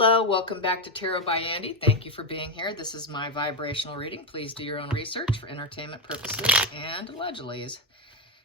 Hello, welcome back to Tarot by Andy. Thank you for being here. This is my vibrational reading. Please do your own research for entertainment purposes and allegedlys.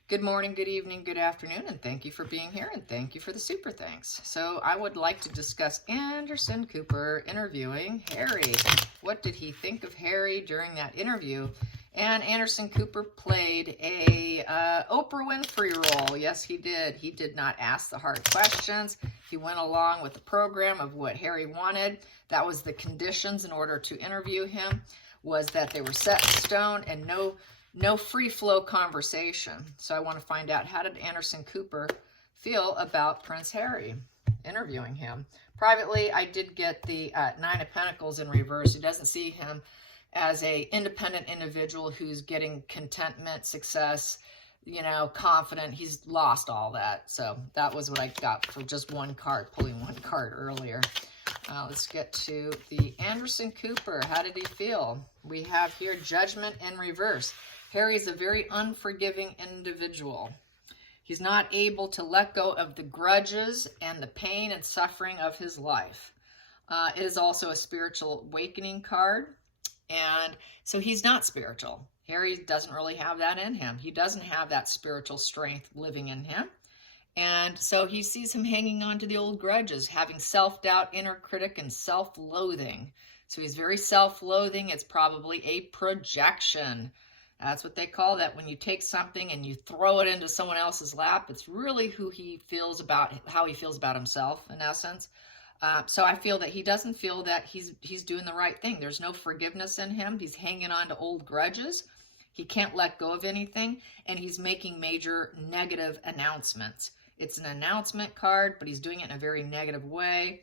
Good morning, good evening, good afternoon, and thank you for being here, and thank you for the super thanks. So I would like to discuss Anderson Cooper interviewing Harry. What did he think of Harry during that interview? And Anderson Cooper played a Oprah Winfrey role. Yes, he did. He did not ask the hard questions. He went along with the program of what Harry wanted. That was the conditions in order to interview him, was that they were set in stone and no free flow conversation. So I want to find out, how did Anderson Cooper feel about Prince Harry interviewing him? Privately, I did get the Nine of Pentacles in reverse. He doesn't see him as a independent individual who's getting contentment, success, confident. He's lost all that. So that was what I got for just one card, pulling one card earlier. Let's get to the Anderson Cooper. How did he feel? We have here Judgment in reverse. Harry's a very unforgiving individual. He's not able to let go of the grudges and the pain and suffering of his life. It is also a spiritual awakening card. And so he's not spiritual. Harry doesn't really have that in him. He doesn't have that spiritual strength living in him. And so he sees him hanging on to the old grudges, having self-doubt, inner critic, and self-loathing. So he's very self-loathing. It's probably a projection. That's what they call that. When you take something and you throw it into someone else's lap, it's really how he feels about himself, in essence. So I feel that he doesn't feel that he's doing the right thing. There's no forgiveness in him. He's hanging on to old grudges. He can't let go of anything, and he's making major negative announcements. It's an announcement card, but he's doing it in a very negative way.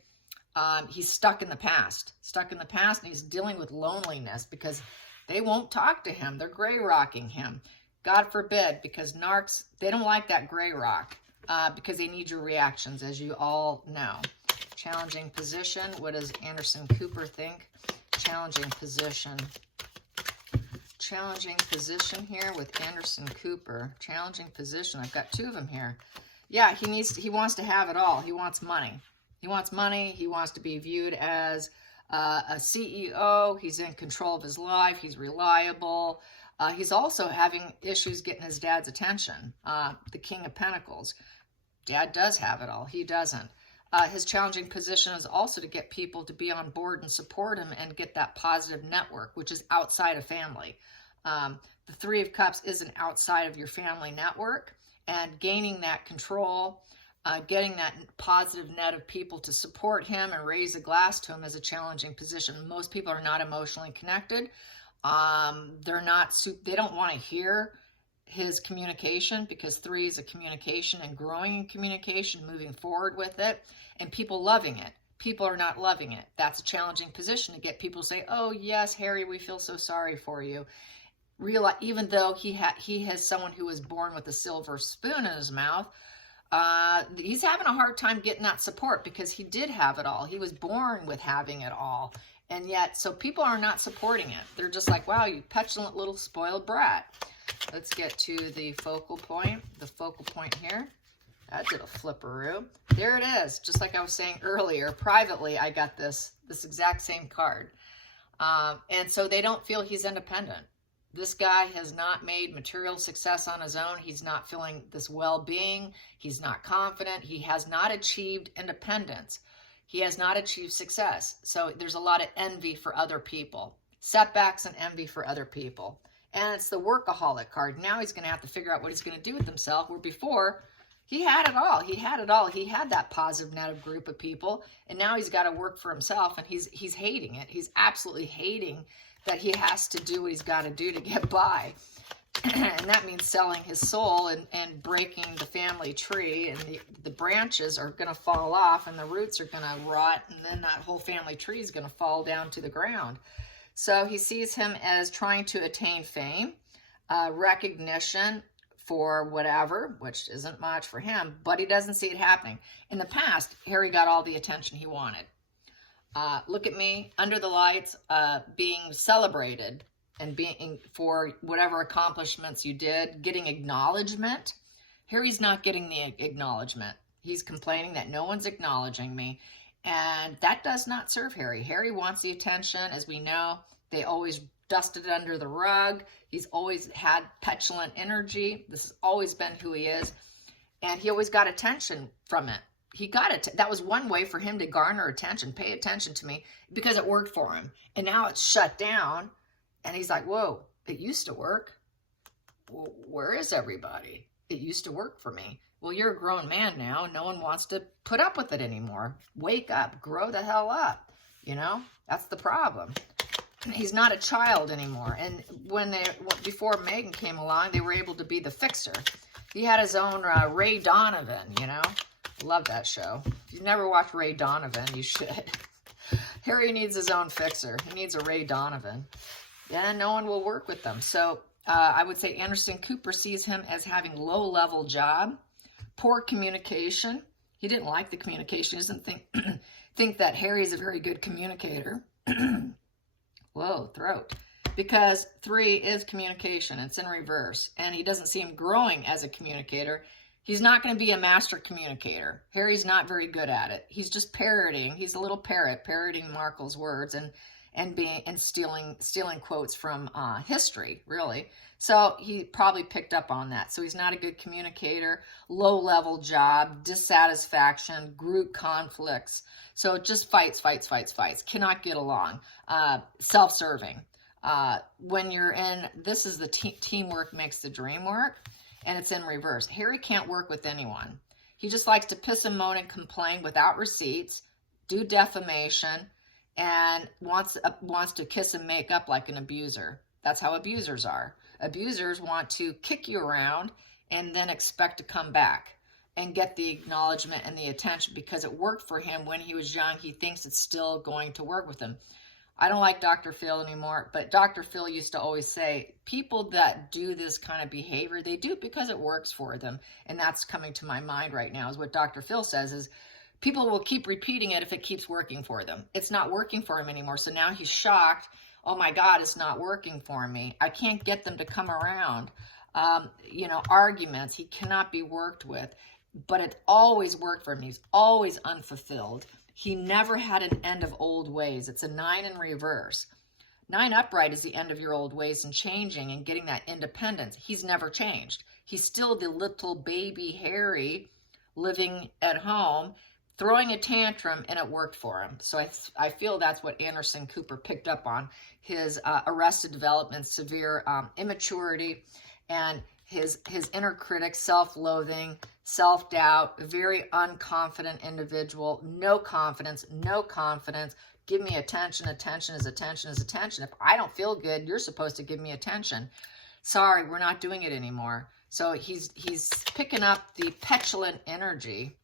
He's stuck in the past, and he's dealing with loneliness because they won't talk to him. They're gray rocking him. God forbid, because narcs, they don't like that gray rock because they need your reactions, as you all know. Challenging position. What does Anderson Cooper think? Challenging position. Challenging position here with Anderson Cooper. Challenging position. I've got two of them here. Yeah, he wants to have it all. He wants money. He wants money. He wants to be viewed as a CEO. He's in control of his life. He's reliable. He's also having issues getting his dad's attention. The King of Pentacles. Dad does have it all. He doesn't. His challenging position is also to get people to be on board and support him and get that positive network, which is outside of family. The Three of Cups isn't outside of your family network, and gaining that control, getting that positive net of people to support him and raise a glass to him is a challenging position. Most people are not emotionally connected. They don't want to hear his communication, because 3 is a communication and growing in communication, moving forward with it, and people loving it. People are not loving it. That's a challenging position to get people to say, oh yes, Harry, we feel so sorry for you. Even though he has someone who was born with a silver spoon in his mouth, he's having a hard time getting that support because he did have it all. He was born with having it all. And yet, so people are not supporting it. They're just like, wow, you petulant little spoiled brat. Let's get to the focal point. The focal point here. That did a flipperoo. There it is. Just like I was saying earlier, privately, I got this exact same card. And so they don't feel he's independent. This guy has not made material success on his own. He's not feeling this well-being. He's not confident. He has not achieved independence. He has not achieved success. So there's a lot of envy for other people. Setbacks and envy for other people. And it's the workaholic card. Now he's going to have to figure out what he's going to do with himself, where before he had it all. He had it all. He had that positive net of group of people, and now he's got to work for himself, and he's hating it. He's absolutely hating that he has to do what he's got to do to get by. And that means selling his soul and breaking the family tree, and the branches are going to fall off, and the roots are going to rot, and then that whole family tree is going to fall down to the ground. So he sees him as trying to attain fame, recognition for whatever, which isn't much for him, but he doesn't see it happening. In the past, Harry got all the attention he wanted. Look at me, under the lights, being celebrated and being for whatever accomplishments you did, getting acknowledgement. Harry's not getting the acknowledgement. He's complaining that no one's acknowledging me. And that does not serve Harry. Harry wants the attention, as we know. They always dusted it under the rug. He's always had petulant energy. This has always been who he is. And he always got attention from it. He got it. That was one way for him to garner attention, pay attention to me, because it worked for him. And now it's shut down. And he's like, whoa, it used to work. Well, where is everybody? It used to work for me. Well, you're a grown man now. No one wants to put up with it anymore. Wake up. Grow the hell up. You know, that's the problem. He's not a child anymore. And before Megan came along, they were able to be the fixer. He had his own Ray Donovan, you know. Love that show. If you've never watched Ray Donovan, you should. Harry needs his own fixer. He needs a Ray Donovan. Yeah, no one will work with them. So I would say Anderson Cooper sees him as having low-level job, poor communication. He didn't like the communication. He doesn't think that Harry's a very good communicator. Whoa, throat. Because 3 is communication. It's in reverse. And he doesn't see him growing as a communicator. He's not going to be a master communicator. Harry's not very good at it. He's just parroting. He's a little parrot, parroting Markle's words and stealing quotes from history, really. So he probably picked up on that. So he's not a good communicator, low-level job, dissatisfaction, group conflicts. So just fights, cannot get along, self-serving. When you're in, this is the teamwork makes the dream work, and it's in reverse. Harry can't work with anyone. He just likes to piss and moan and complain without receipts, do defamation, and wants to kiss and make up like an abuser. That's how abusers are. Abusers want to kick you around and then expect to come back and get the acknowledgement and the attention because it worked for him when he was young. He thinks it's still going to work with him. I don't like Dr. Phil anymore, but Dr. Phil used to always say, people that do this kind of behavior, they do it because it works for them. And that's coming to my mind right now, is what Dr. Phil says is, people will keep repeating it if it keeps working for them. It's not working for him anymore. So now he's shocked. Oh my God, it's not working for me. I can't get them to come around. Arguments, he cannot be worked with, but it always worked for him. He's always unfulfilled. He never had an end of old ways. It's a 9 in reverse. 9 upright is the end of your old ways and changing and getting that independence. He's never changed. He's still the little baby Harry living at home, throwing a tantrum, and it worked for him. So I feel that's what Anderson Cooper picked up on, his arrested development, severe immaturity, and his inner critic, self-loathing, self-doubt, a very unconfident individual, no confidence, give me attention, attention is attention is attention. If I don't feel good, you're supposed to give me attention. Sorry, we're not doing it anymore. So he's picking up the petulant energy.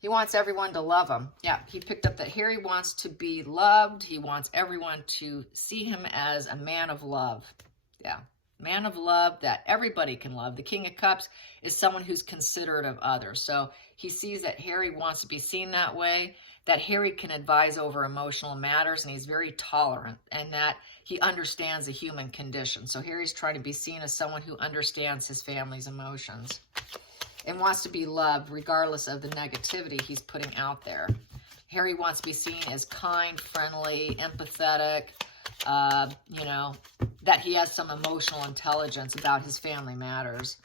He wants everyone to love him. Yeah, he picked up that Harry wants to be loved. He wants everyone to see him as a man of love. Yeah, man of love that everybody can love. The King of Cups is someone who's considerate of others. So he sees that Harry wants to be seen that way, that Harry can advise over emotional matters, and he's very tolerant, and that he understands the human condition. So Harry's trying to be seen as someone who understands his family's emotions and wants to be loved regardless of the negativity he's putting out there. Harry wants to be seen as kind, friendly, empathetic, that he has some emotional intelligence about his family matters.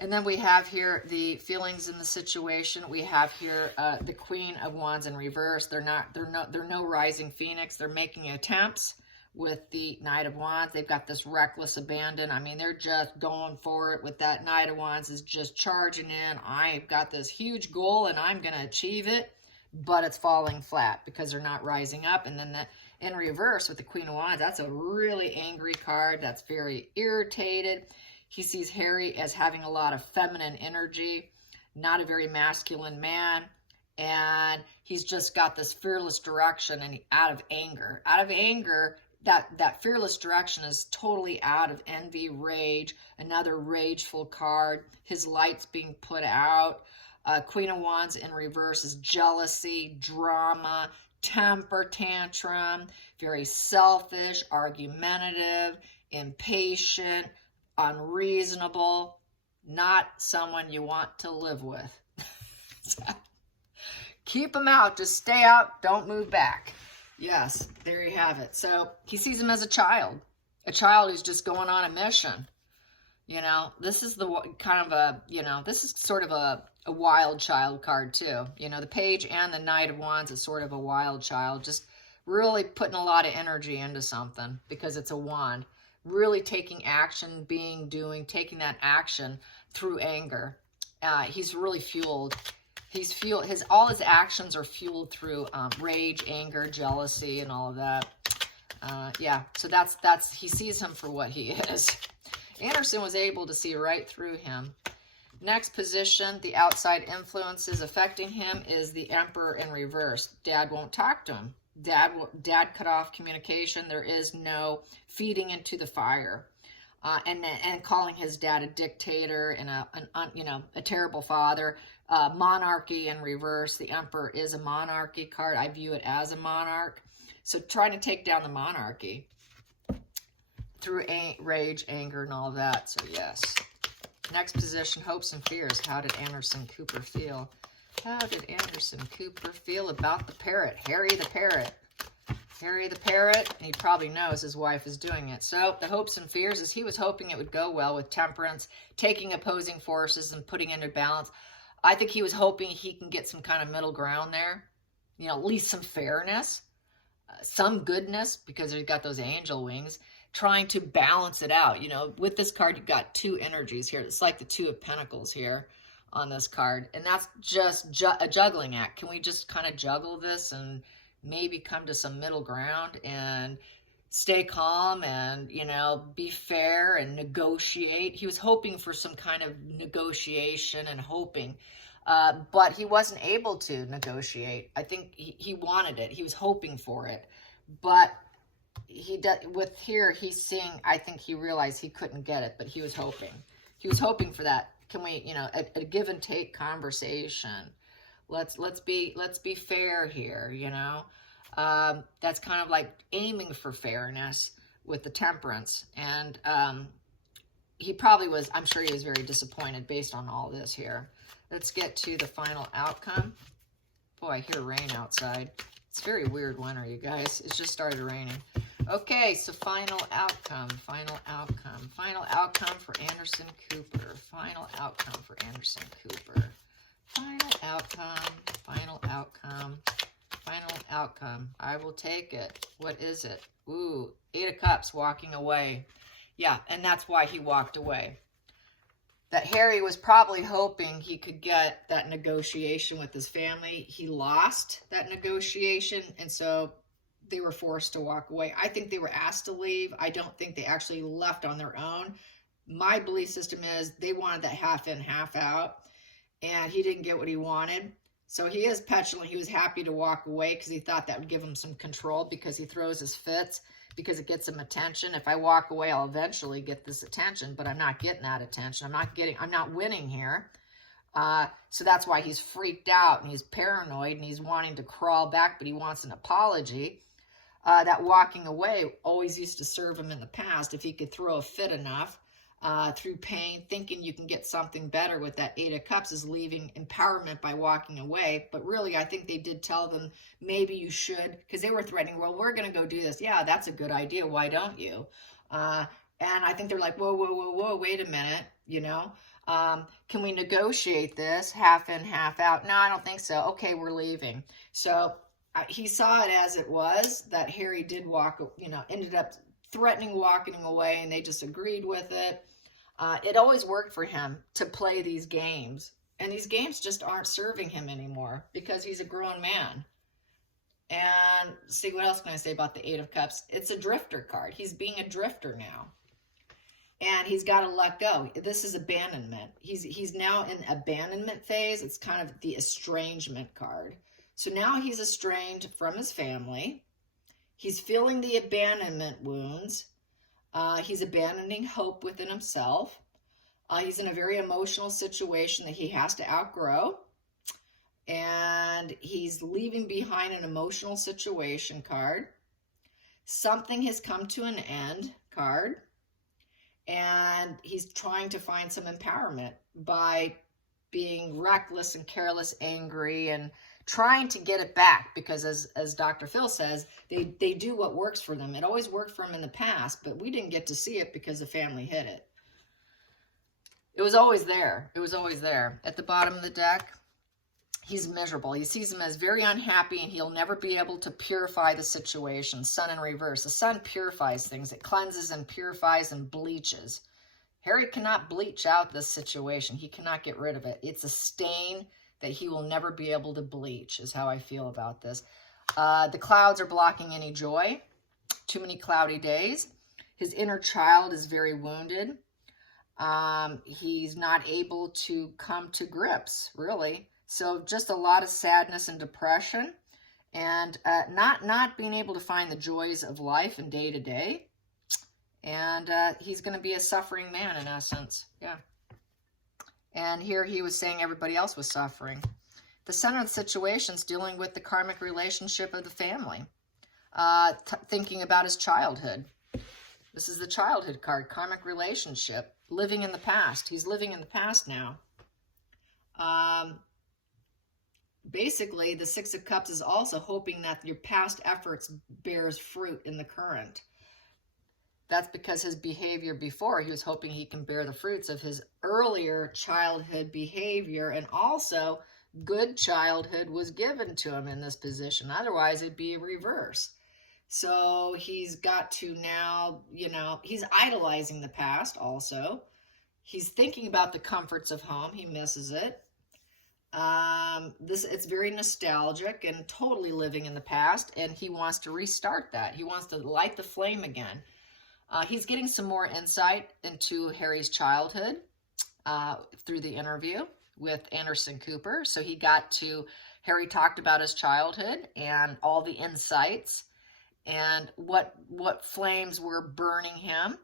And then we have here the feelings in the situation. We have here the Queen of Wands in reverse. They're no rising phoenix. They're making attempts with the Knight of Wands. They've got this reckless abandon. I mean, they're just going for it with that Knight of Wands is just charging in. I've got this huge goal and I'm going to achieve it, but it's falling flat because they're not rising up. And then in reverse with the Queen of Wands, that's a really angry card. That's very irritated. He sees Harry as having a lot of feminine energy, not a very masculine man. And he's just got this fearless direction and out of anger. That fearless direction is totally out of envy, rage, another rageful card. His light's being put out. Queen of Wands in reverse is jealousy, drama, temper tantrum, very selfish, argumentative, impatient, unreasonable, not someone you want to live with. Keep him out. Just stay out. Don't move back. Yes, there you have it. So he sees him as a child who's just going on a mission. You know, this is the kind of a, you know, this is sort of a wild child card too. You know, the Page and the Knight of Wands is sort of a wild child, just really putting a lot of energy into something because it's a wand. Really taking action, taking that action through anger. He's really fueled. All his actions are fueled through rage, anger, jealousy, and all of that. Yeah, so he sees him for what he is. Anderson was able to see right through him. Next position, the outside influences affecting him is the Emperor in reverse. Dad won't talk to him. Dad cut off communication. There is no feeding into the fire. And calling his dad a dictator and a terrible father. Monarchy in reverse. The Emperor is a monarchy card. I view it as a monarch. So trying to take down the monarchy through rage, anger, and all of that. So yes. Next position, hopes and fears. How did Anderson Cooper feel? How did Anderson Cooper feel about the parrot? Harry the parrot. Harry the parrot, and he probably knows his wife is doing it. So the hopes and fears is he was hoping it would go well with Temperance, taking opposing forces and putting into balance. I think he was hoping he can get some kind of middle ground there. You know, at least some fairness, some goodness, because he's got those angel wings, trying to balance it out. You know, with this card, you've got two energies here. It's like the Two of Pentacles here on this card. And that's just a juggling act. Can we just kind of juggle this and maybe come to some middle ground and stay calm and, you know, be fair and negotiate? He was hoping for some kind of negotiation and hoping, but he wasn't able to negotiate. I think he wanted it. He was hoping for it, but he's seeing, I think he realized he couldn't get it, but he was hoping. He was hoping for that. Can we, you know, a give and take conversation? Let's be fair here, you know. That's kind of like aiming for fairness with the Temperance. And he probably was, I'm sure he was very disappointed based on all this here. Let's get to the final outcome. Boy, I hear rain outside. It's very weird winter, you guys. It's just started raining. Okay, so final outcome for Anderson Cooper. Final outcome for Anderson Cooper. Final outcome. I will take it. What is it? Ooh, 8 of Cups, walking away. Yeah, and that's why he walked away. That Harry was probably hoping he could get that negotiation with his family. He lost that negotiation, and so they were forced to walk away. I think they were asked to leave. I don't think they actually left on their own. My belief system is they wanted that half in, half out, and he didn't get what he wanted. So he is petulant. He was happy to walk away because he thought that would give him some control, because he throws his fits, because it gets him attention. If I walk away, I'll eventually get this attention, but I'm not getting that attention. I'm not winning here. So that's why he's freaked out and he's paranoid and he's wanting to crawl back, but he wants an apology. That walking away always used to serve him in the past. If he could throw a fit enough through pain, thinking you can get something better with that 8 of Cups, is leaving empowerment by walking away. But really, I think they did tell them, maybe you should, because they were threatening, well, we're going to go do this. Yeah, that's a good idea. Why don't you? And I think they're like, whoa, wait a minute, you know. Can we negotiate this half in, half out? No, I don't think so. Okay, we're leaving. So he saw it as it was, that Harry did walk, you know, ended up threatening walking away, and they just agreed with it. It always worked for him to play these games, and these games just aren't serving him anymore because he's a grown man. And see, what else can I say about the 8 of Cups? It's a drifter card. He's being a drifter now, and he's got to let go. This is abandonment. He's now in abandonment phase. It's kind of the estrangement card. So now he's estranged from his family. He's feeling the abandonment wounds. He's abandoning hope within himself. He's in a very emotional situation that he has to outgrow. And he's leaving behind an emotional situation card. Something has come to an end card. And he's trying to find some empowerment by being reckless and careless, angry, and trying to get it back, because as Dr. Phil says, they do what works for them. It always worked for them in the past, but we didn't get to see it because the family hid it. It was always there. It was always there. At the bottom of the deck, he's miserable. He sees him as very unhappy, and he'll never be able to purify the situation. Sun in reverse. The sun purifies things. It cleanses and purifies and bleaches. Harry cannot bleach out this situation. He cannot get rid of it. It's a stain that he will never be able to bleach, is how I feel about this. The clouds are blocking any joy. Too many cloudy days. His inner child is very wounded. He's not able to come to grips, really. So just a lot of sadness and depression, and not being able to find the joys of life and day to day. And he's going to be a suffering man in essence. Yeah. And here he was saying everybody else was suffering. The center of the situation is dealing with the karmic relationship of the family. Thinking about his childhood. This is the childhood card, karmic relationship. Living in the past. He's living in the past now. Basically, the Six of Cups is also hoping that your past efforts bears fruit in the current. That's because his behavior before, he was hoping he can bear the fruits of his earlier childhood behavior, and also good childhood was given to him in this position. Otherwise, it'd be a reverse. So he's got to now, he's idolizing the past also. He's thinking about the comforts of home. He misses it. It's very nostalgic and totally living in the past, and he wants to restart that. He wants to light the flame again. He's getting some more insight into Harry's childhood through the interview with Anderson Cooper. So Harry talked about his childhood and all the insights and what flames were burning him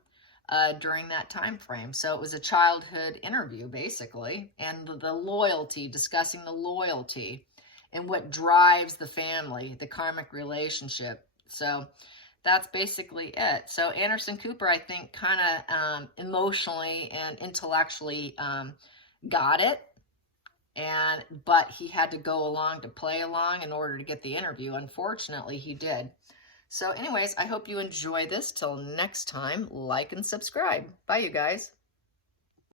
during that time frame. So it was a childhood interview, basically, and the loyalty, discussing the loyalty and what drives the family, the karmic relationship. So that's basically it. So Anderson Cooper, I think, kind of emotionally and intellectually got it, but he had to go along to play along in order to get the interview. Unfortunately, he did. So anyways, I hope you enjoy this. Till next time, like and subscribe. Bye, you guys.